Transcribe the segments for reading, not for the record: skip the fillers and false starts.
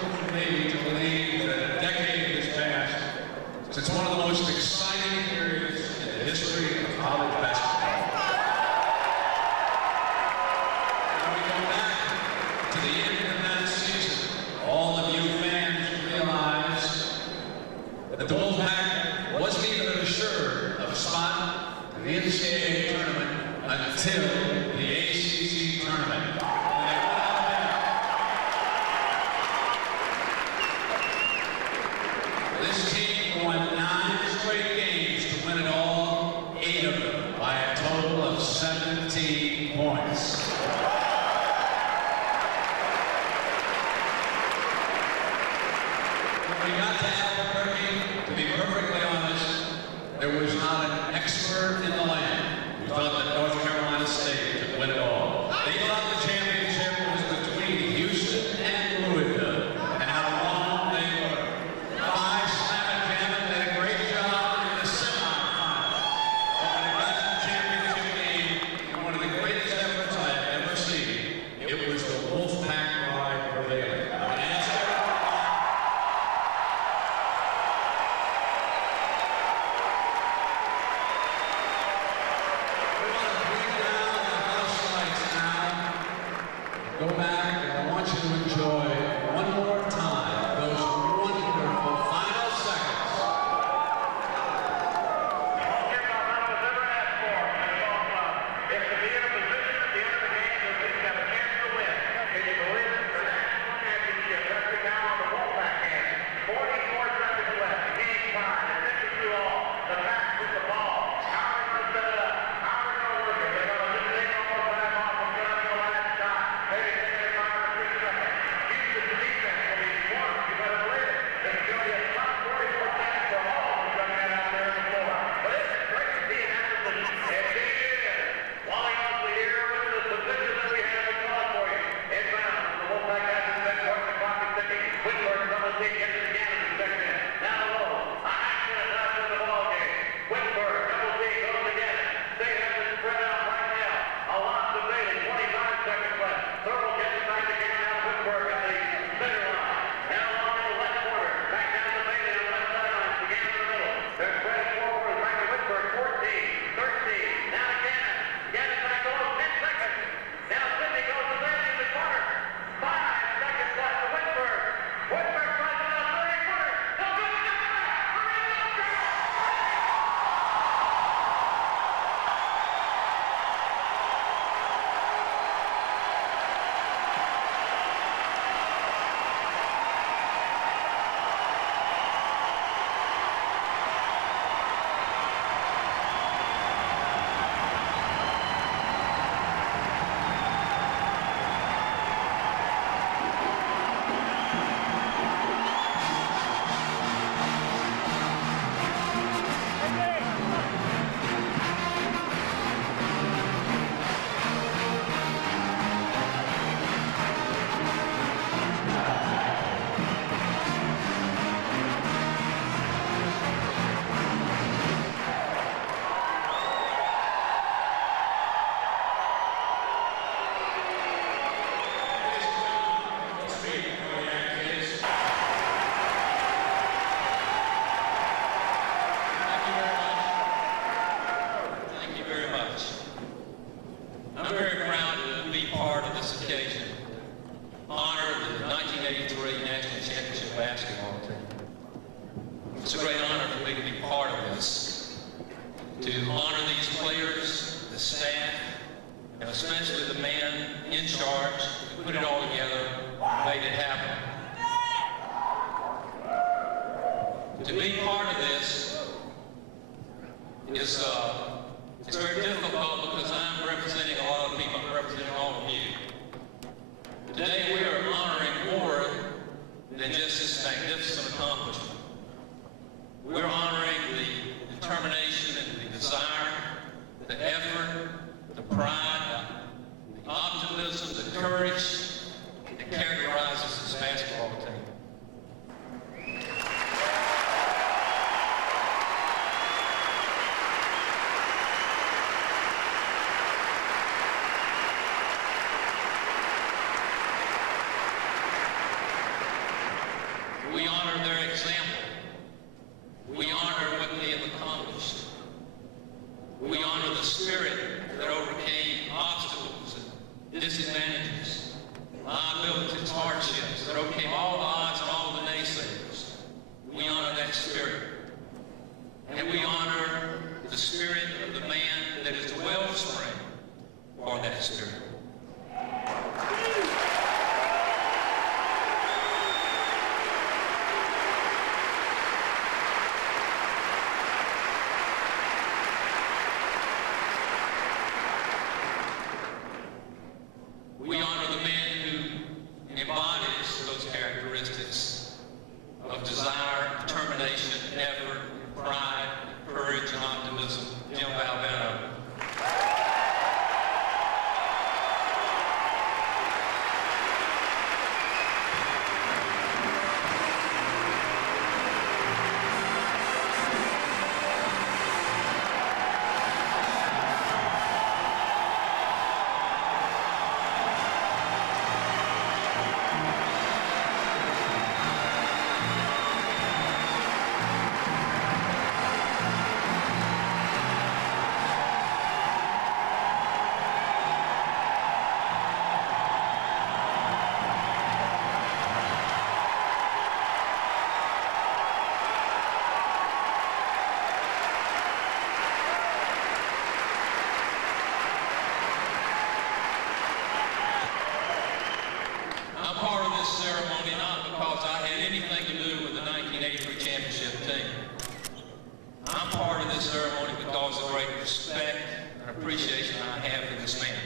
for me to believe that a decade has passed since one of the most exciting periods in the history of college basketball. When we go back to the end of that season, all of you fans realize that the Wolfpack wasn't even assured of a spot in the NCAA tournament until the ACC tournament. This team won 9 straight games to win it all, 8 of them by a total of 17 points. When we got to Albuquerque, to be perfectly honest, there was not an expert in the land who thought that North Carolina State could win it all. They thought the championship was between Houston and Louisville, and how wrong they were. Phi Slamma Jamma did a great job in the semifinal. But when it got to the championship game, one of the greatest efforts I have ever seen, it was the Wolfpack ride prevailing. I'm going to ask everyone. We want to bring down the house lights now. Go back, and I want you to enjoy one more time those wonderful final seconds. All Jim Valvano has ever asked for in his ball club is to be in a position at the end of the game to at least have a chance to win. Can you believe it? The national championship resting now on the Wolfpack hands. 44 seconds left. The game tied. It's 52 all. The Pack with the ball. How are they going to set it up? How are they going to work it? They're going to just take one more time off and get on the last shot. Maybe take it 5 or 6 seconds. Houston's defense will be swarmed. You better believe it. There's going to be a top 44 seconds for all of them coming in out there on the floor. But it's great to see an Anderson. And he is. Wally Osley here with the position that we have in front for you. Inbound. The Wolfpack has his best work. The clock is ticking. Whitworth from the seat gets it again in the second half. Now low. A accident left in the ball game. Whitworth, double D, goes again. They have it spread out right now. A lot to Bailey. 25 seconds left. Thurl gets it back again. Now Whitworth at the center line. Now along in the left corner. Back down to Bailey on the left sideline. Again in the middle. They're spreading forward. Back to Whitworth. 14, 13. Now again. Again back to 10 seconds. Now Sidney goes to Bailey in the corner. 5 seconds left to Whitworth. Whitworth tries it out 30-footer. No good. Got it back. Hurry up, go! Thank you very much. I'm very proud to be part of this occasion. Honor the 1983 National Championship basketball team. It's a great honor for me to be part of this. To honor these players, the staff, and especially the man in charge who put it all together and made it happen. To be part of this is it's very difficult because I'm representing a lot of people. I'm representing all of you. Today we are honoring more than just this magnificent accomplishment. We're honoring the determination and the desire, the effort, the pride, the optimism, the courage that characterizes this basketball team. We honor their example. We honor what they have accomplished. We honor the spirit that overcame obstacles and disadvantages, liabilities, hardships, that overcame all the odds and all the naysayers. We honor that spirit. And we honor the spirit of the man that is the wellspring for that spirit. We honor the man who embodies those characteristics of desire, determination, effort, pride, courage, and optimism, Jim Valvano. I'm part of this ceremony not because I had anything to do with the 1983 championship team. I'm part of this ceremony because of the great respect and appreciation I have for this man.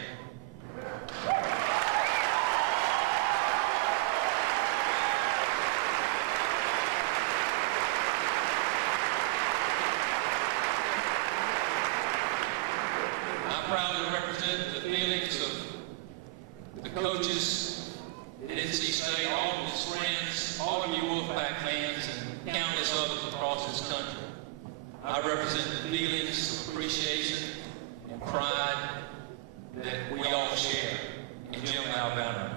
I proudly represent the feelings of the coaches at NC State, all of his friends, all of you Wolfpack fans, and countless others across this country. I represent the feelings of appreciation and pride that we all share in Jim Valvano.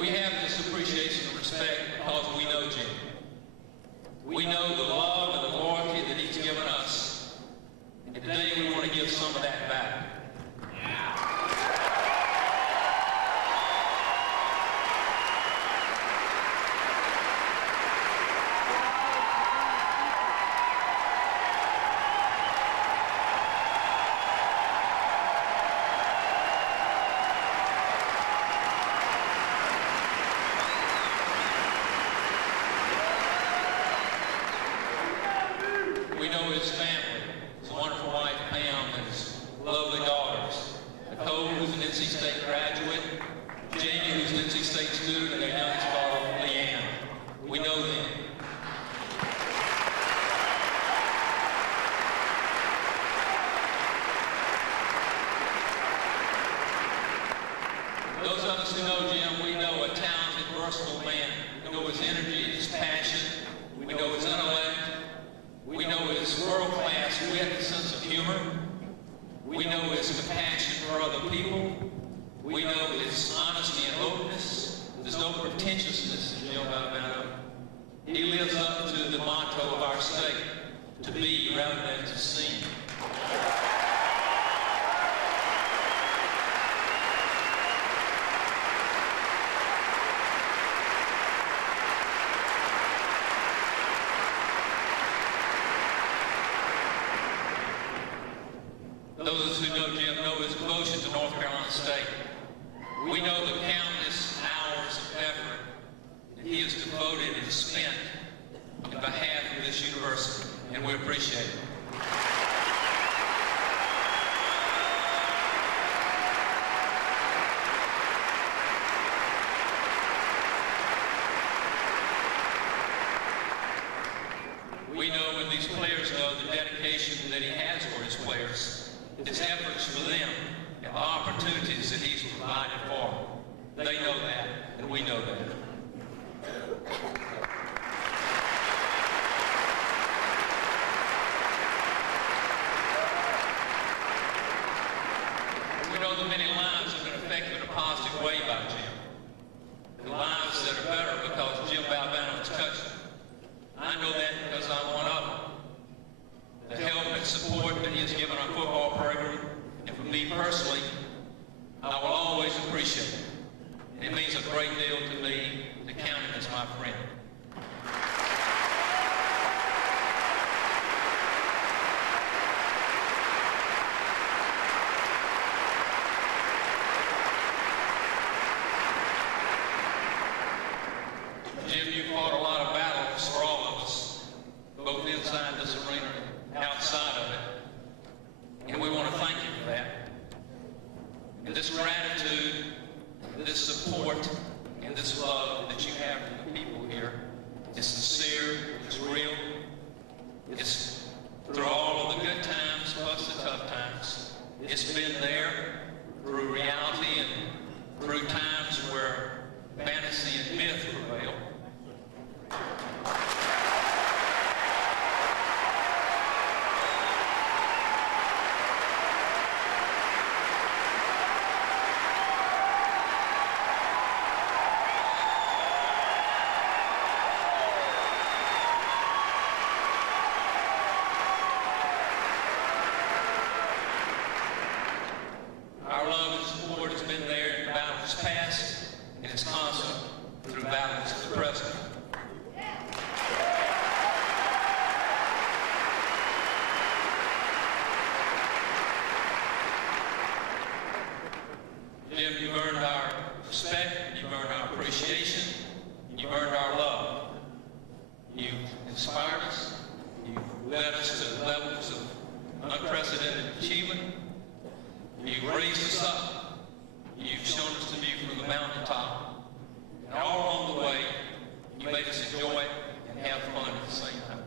We have this appreciation and respect because we know Jim. We know the love and the loyalty that he's given us. And today we want to give some of that back. We know his family, his wonderful wife Pam and his lovely daughters. Nicole, who's an NC State graduate, Jamie, who's an NC State student, and their youngest daughter, Leanne. We know them. Those of us who know Jim, we know a talented, versatile man. We know his energy, his passion. We know his intellect. We know his world-class wit and sense of humor. We know his compassion for other people. We know his honesty and openness. There's no pretentiousness in Jim Valvano. He lives up to the motto of our state, to be rather than to seem. Those of us who know Jim know his devotion to North Carolina State. We know the countless hours of effort that he has devoted and spent on behalf of this university, and we appreciate it. We know, and these players know, the dedication that he has for his players, his efforts for them, and the opportunities that he's provided for them. They know that, and we know that. gratitude, this support, and this love that you have for the people here is sincere, it's real, it's through all of the good times plus the tough times. It's been there through reality and through times where fantasy and myth prevail. Our love and support has been there in battles past, and it's constant through battles to the present. Jim, you've earned our respect, you've earned our appreciation, you've earned our love. You've inspired us, you've led us to levels of unprecedented achievement. You've raised us up. You've shown us the view from the mountaintop. And all along the way, you made us enjoy it and have fun at the same time.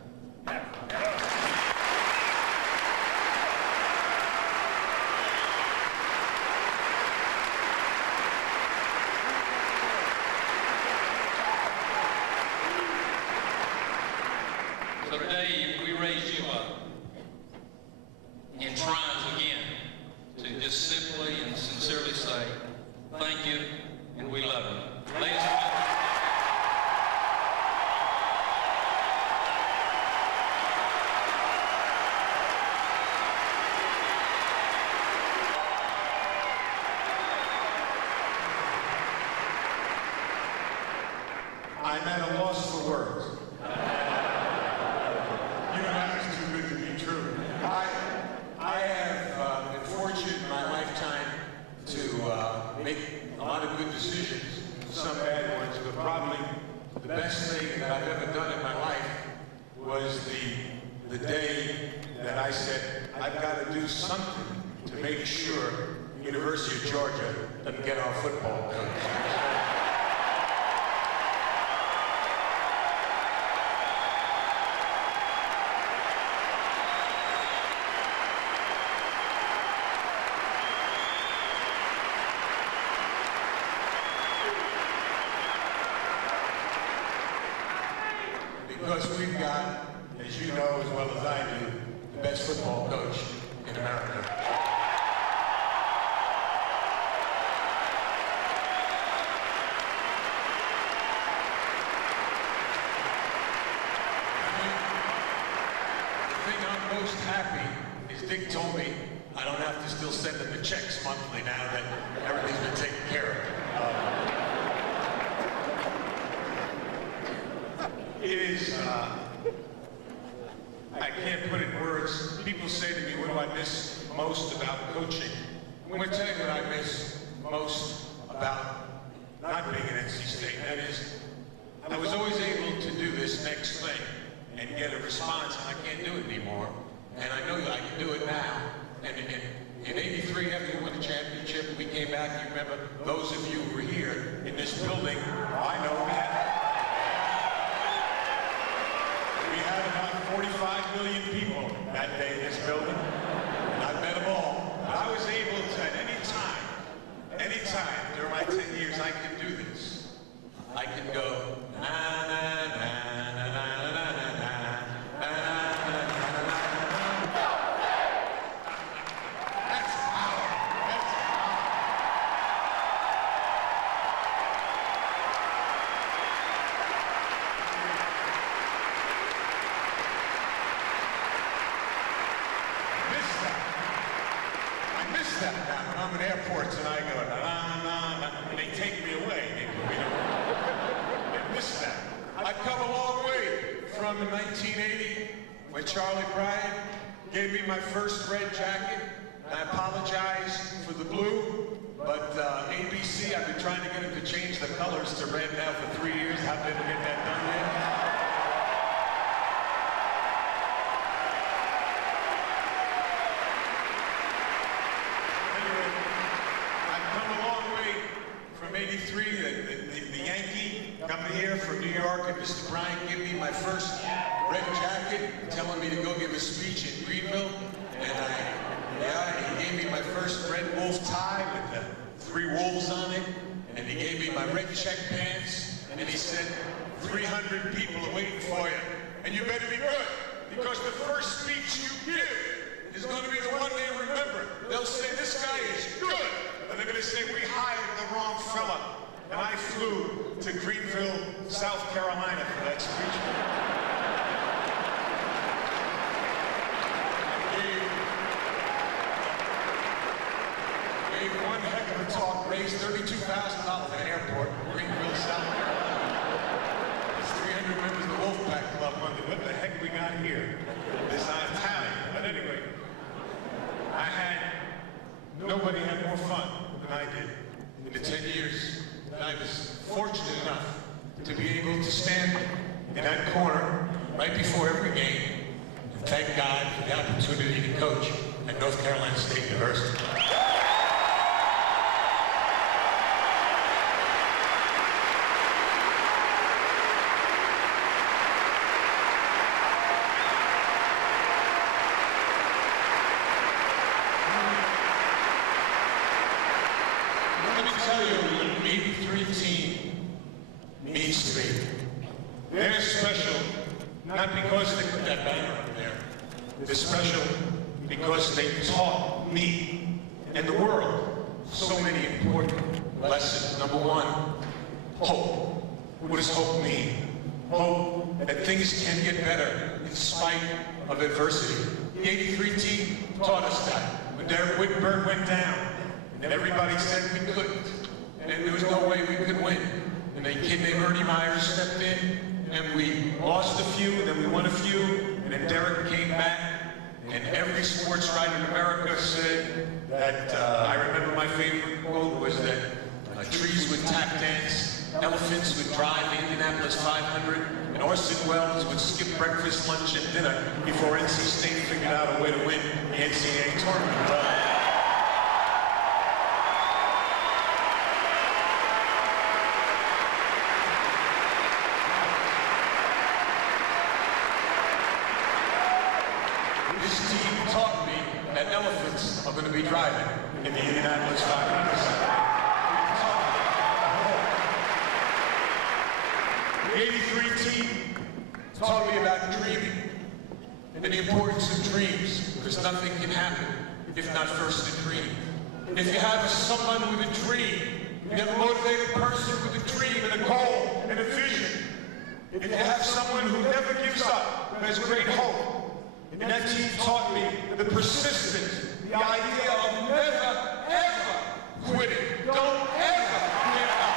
So today, we raise you up in triumph again to just simply and sincerely say, thank you, and we love you. Ladies and gentlemen. I'm at a loss for words. You know, that is too good to be true. I have been fortunate in my lifetime to make a lot of good decisions, some bad ones, but probably the best thing that I've ever done in my life was the day that I said, I've got to do something to make sure University of Georgia doesn't get our football coach. Because we've got, as you know as well as I do, the best football coach in America. The thing I'm most happy is Dick told me I don't have to still send him the checks monthly now that everything's been taken care of. It is, I can't put it in words. People say to me, what do I miss most about coaching? I'm going to tell you what I miss most about not being at NC State. That is, I was always able to do this next thing and get a response, and I can't do it anymore. And I know that I can do it now. And in '83, after we won the championship, we came back. You remember, those of you who were here in this building, I know we had about 45 million people that day in this building, and I've met them all. But I was able to, at any time during my 10 years, I can do this. I can go, na na na na na na na na na na. That's power. That's power. I miss that now when I'm in airports and I go, na na na na, and they take me away. I miss that. I've come a long way from 1980 when Charlie Bryant gave me my first red jacket. I apologize for the blue, but ABC, I've been trying to get them to change the colors to red now for 3 years. Haven't been able to get that done yet. I've come a long I'm here from New York, and Mr. Bryant gave me my first red jacket, telling me to go give a speech in Greenville. And he gave me my first red wolf tie with the 3 wolves on it. And he gave me my red check pants. And he said, 300 people are waiting for you. And you better be good, because the first speech you give is going to be the one they remember. They'll say, this guy is good. And they're going to say, we hired the wrong fella. And I flew to Greenville, South Carolina for that speech. Gave one heck of a talk, raised $32,000 at an airport, Greenville, South Carolina. There's 300 members of the Wolfpack Club wondered, what the heck we got here? This Italian. But anyway, nobody had more fun than I did in the 10 years that I was fortunate enough to be able to stand in that corner right before every game and thank God for the opportunity to coach at North Carolina State University. Let me tell you what an 83 team means to me. They're special, not because they put that banner up there. They're special because they taught me and the world so many important lessons. Number one, hope. What does hope mean? Hope that things can get better in spite of adversity. The 83 team taught us that. When Derek Whitberg went down, and everybody said we couldn't, and there was no way we could win. And a kid named Ernie Myers stepped in, and we lost a few, and then we won a few, and then Derek came back, and every sports writer in America said that, I remember my favorite quote was that trees would tap dance, elephants would drive the Indianapolis 500, and Orson Welles would skip breakfast, lunch, and dinner before NC State figured out a way to win the NCAA tournament. This team taught me that elephants are going to be driving in the Indianapolis 500. The 83 team taught me about dreaming and the importance of dreams, because nothing can happen if not first a dream. If you have someone with a dream, you have a motivated person with a dream and a goal and a vision. If you have someone who never gives up, who has great hope, and that team taught me the persistence, the idea of never, ever quitting. Don't ever give up.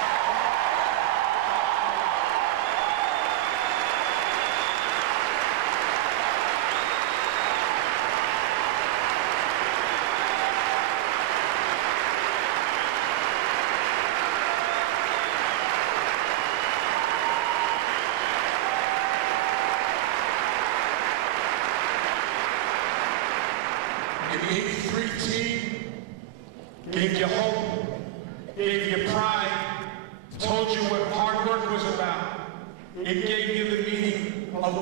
And the 83 team gave you hope, gave you pride, told you what hard work was about. It gave you the meaning of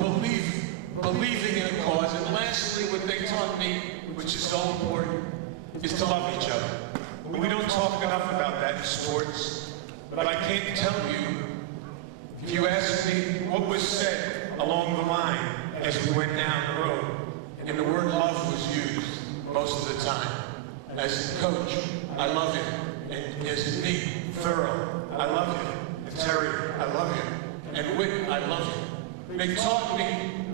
believing in a cause. And lastly, what they taught me, which is so important, is to love each other. We don't talk enough about that in sports, but I can't tell you, if you ask me what was said along the line as we went down the road, and the word love was used most of the time. As a coach, I love him. And as me, Thurl, I love him. And Terry, I love him. And Whit, I love him. They taught me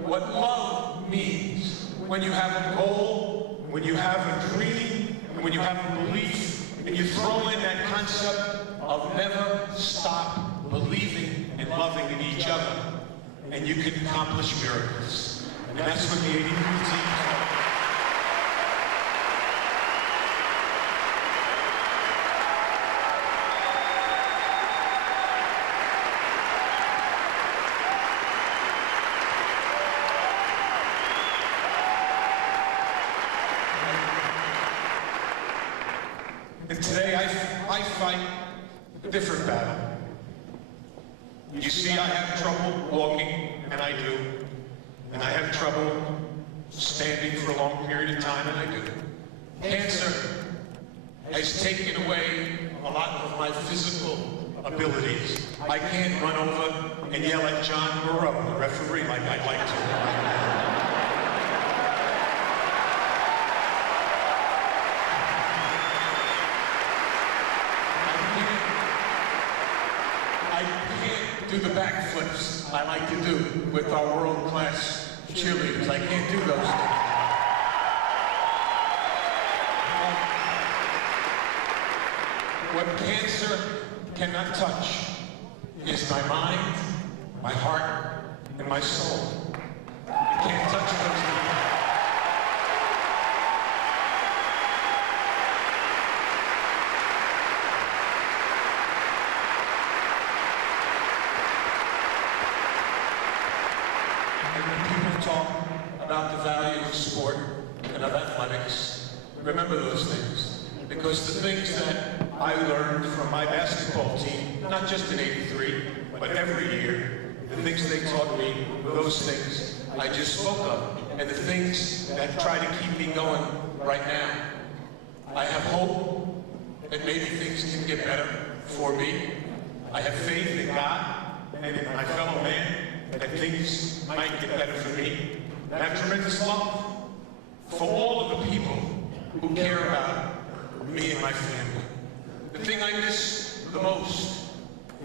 what love means. When you have a goal, when you have a dream, and when you have a belief, and you throw in that concept of never stop believing and loving in each other, and you can accomplish miracles. And that's what the 83 team taught. And today I fight a different battle. You see, I have trouble walking, and I do. And I have trouble standing for a long period of time, and I do. Cancer has taken away a lot of my physical abilities. I can't run over and yell at John Burrow, the referee, like I'd like to right now. I can't do the backflips I like to do with our world-class cheerleaders. I can't do those things. What cancer cannot touch is my mind, my heart, and my soul. You can't touch those things. And when people talk about the value of sport and of athletics, remember those things. Because the things that I learned from my basketball team, not just in '83, but every year, the things they taught me were those things I just spoke of, and the things that try to keep me going right now. I have hope that maybe things can get better for me. I have faith in God and in my fellow man that things might get better for me. I have tremendous love for all of the people who care about me and my family. The thing I miss the most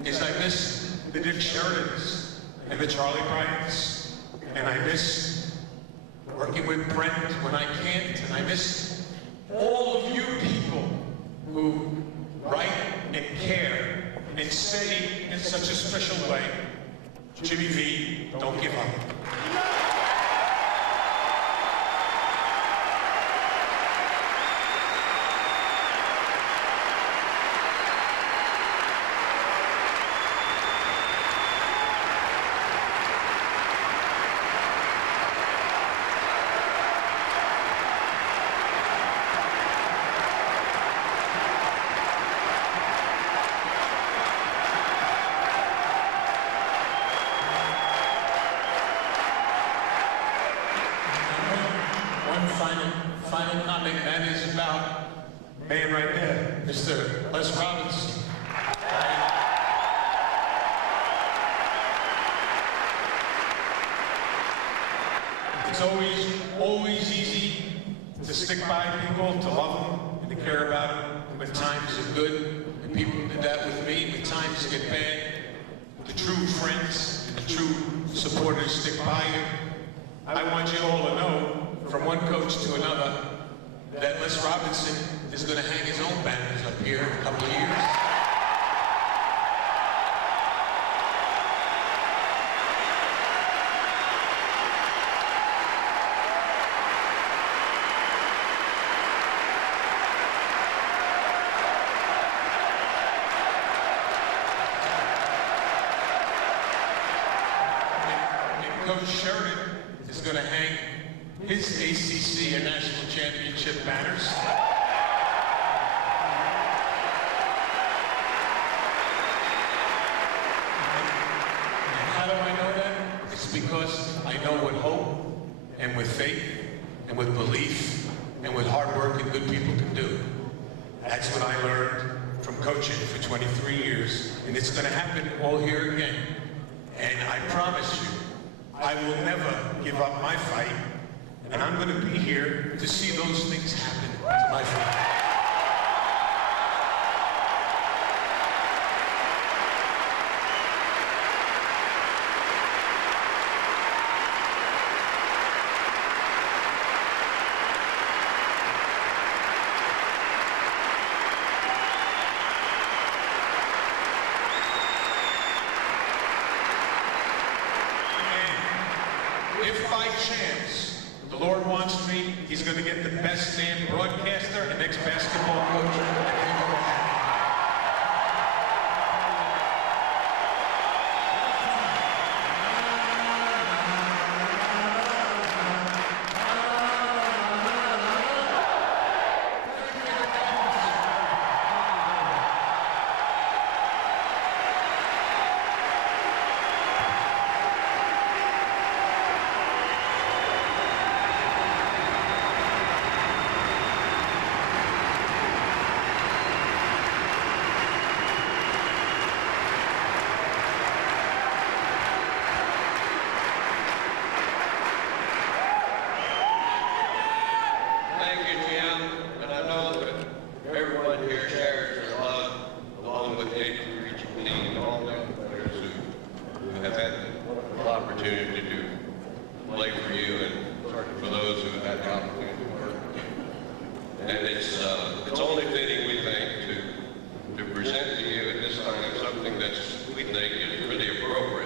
is I miss the Dick Sheridans and the Charlie Bryants, and I miss working with Brent when I can't, and I miss all of you people who write and care and say in such a special way, Jimmy V, don't give up. Final comment, that is about man right there, Mr. Les Robinson. It's always easy to stick by people, to love them, and to care about them when times are good. And people did that with me. When times get bad, the true friends and the true supporters stick by you. I want you all to know, from one coach to another, that Les Robinson is going to hang his own banners up here in a couple of years. And Coach Sheridan is going to hang his ACC and national championship banners. And how do I know that? It's because I know with hope and with faith and with belief and with hard work and good people can do. That's what I learned from coaching for 23 years, and it's going to happen all here again. And I promise you, I will never give up my fight. And I'm going to be here to see those things happen to my family. And if by chance the Lord wants me, He's going to get the best damn broadcaster and next basketball coach that can ever have. present to you at this time something that we think is really appropriate.